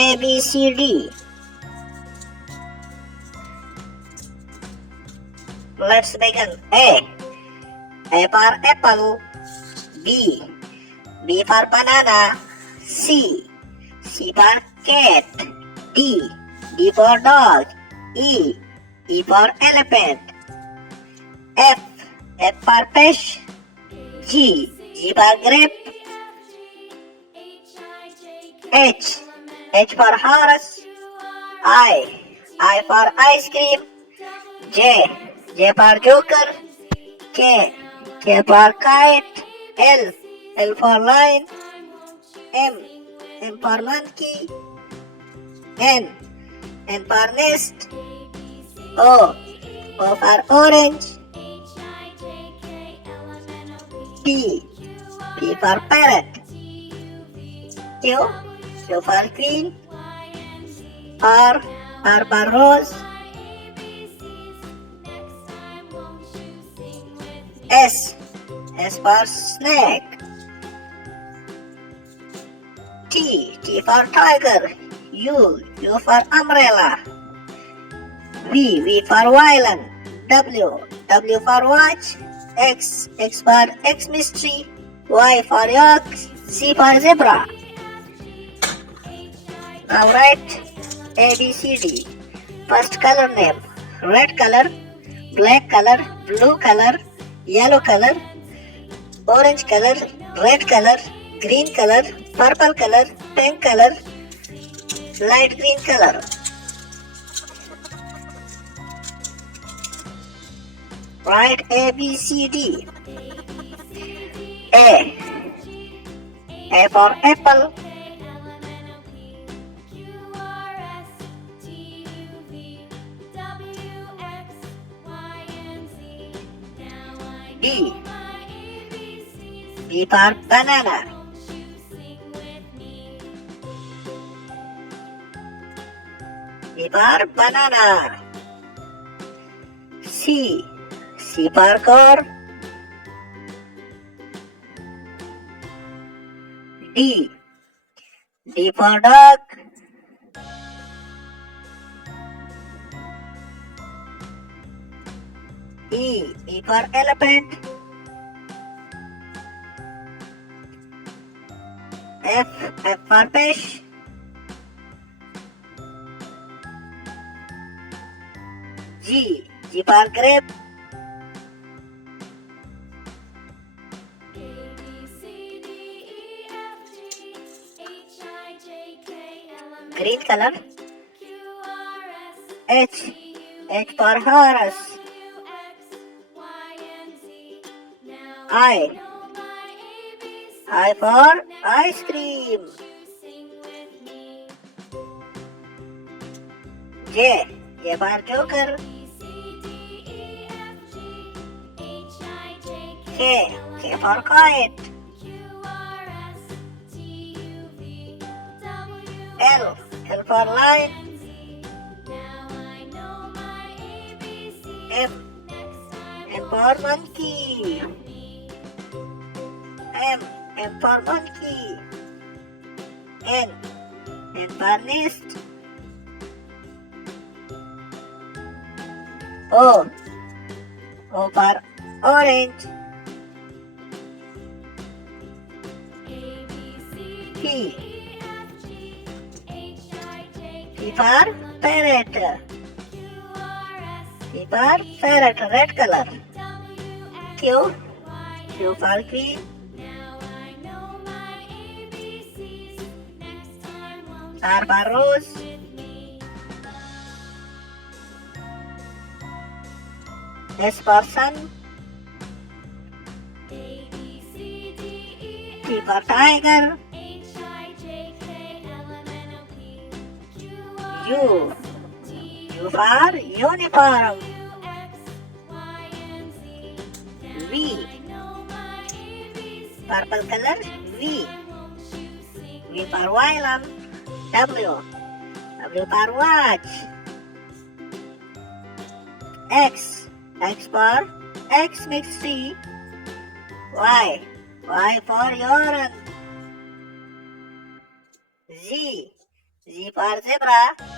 A, B, C, D. Let's begin. A for apple. B for banana. C for cat. D for dog. E for elephant. F for fish. G for grape. H for horse. I for ice cream. J for joker. K for kite. L for lion. M for monkey. N for nest. O for orange. P for parrot. Q for queen. R for rose. S for snake. T for tiger. U for umbrella. V for violin. W for watch. X for Xmas tree. Y for yak. Z for zebra. Now write A, B, C, D. First color name: red color, black color, blue color, yellow color, orange color, red color, green color, purple color, pink color, light green color. Write A, B, C, D. A for apple. B for banana. B for banana. C for car. D for dog. E for elephant. F for fish. G for grape. Green color. H for horse. I for ice cream. J for joker. K for kite. L for lion. M for monkey. M for monkey. N for nest. O for orange. P for parrot. P for parrot, red color. Q for queen. R for rose. S for sun. T for tiger. U for uniform. V purple color. V for violin. W for watch. X for Xmas tree. Y for urine. Z Z for zebra.